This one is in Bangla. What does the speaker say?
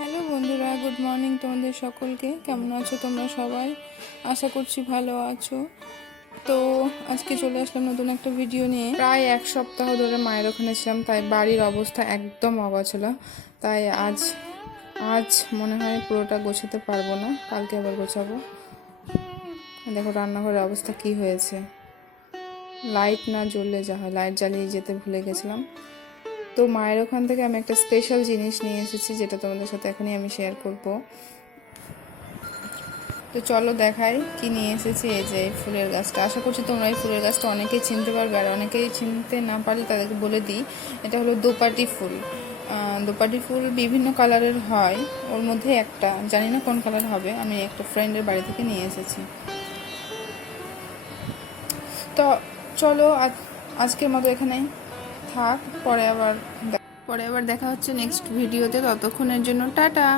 হ্যালো বন্ধুরা, গুড মর্নিং তোমাদের সকলকে। কেমন আছো তোমরা সবাই? আশা করছি ভালো আছো। তো আজকে চলে আসলাম নতুন একটা ভিডিও নিয়ে। প্রায় এক সপ্তাহ ধরে মায়ের ওখানে ছিলাম, তাই বাড়ির অবস্থা একদম অগোছালো। তাই আজ আজ মনে হয় পুরোটা গোছাতে পারব না, কালকে আবার গোছাবো। দেখো রান্নাঘরের অবস্থা কি হয়েছে। লাইট না জ্বললে যা হয়, লাইট জ্বালিয়ে যেতে ভুলে গেছিলাম। তো মায়ের ওখান থেকে আমি একটা স্পেশাল জিনিস নিয়ে এসেছি, যেটা তোমাদের সাথে এখনই আমি শেয়ার করব। তো চলো দেখাই কি নিয়ে এসেছি, এই যে ফুলের গাছটা। আশা করছি তোমরা এই ফুলের গাছটা অনেকেই চিনতে পারবে, আর অনেকেই চিনতে না পারলে তাদেরকে বলে দিই, এটা হলো দোপাটি ফুল। দোপাটি ফুল বিভিন্ন কালারের হয়, ওর মধ্যে একটা, জানি না কোন কালার হবে, আমি একটা ফ্রেন্ডের বাড়ি থেকে নিয়ে এসেছি। তো চলো আজ- আজকের মতো এখানেই। থাক পরে আবার পরে আবার দেখা হচ্ছে নেক্সট ভিডিওতে ততক্ষণের জন্য টাটা।